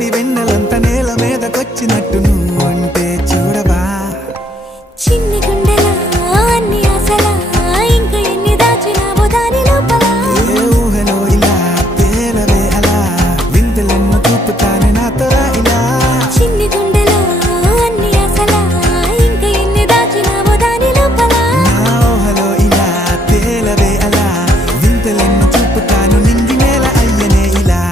లేని వెన్నెలంత నేల మీదకొచ్చినట్టు నువ్వు అంటే చూడవా చిన్ని గుండెలా అన్ని ఆశలా ఇంకా ఎన్ని దాచినావో దాని లోపల ఏ ఊహలో ఇలా తేలవే అలా వింతలెన్నో చూపుతానే నాతో రా ఇలా చిన్ని గుండెలా అన్ని ఆశలా ఇంకా ఎన్ని దాచినావో దాని లోపల నా ఊహలో ఇలా తేలవే అలా వింతలెన్నో చూపుతాను నింగి నేల అయ్యనే ఇలా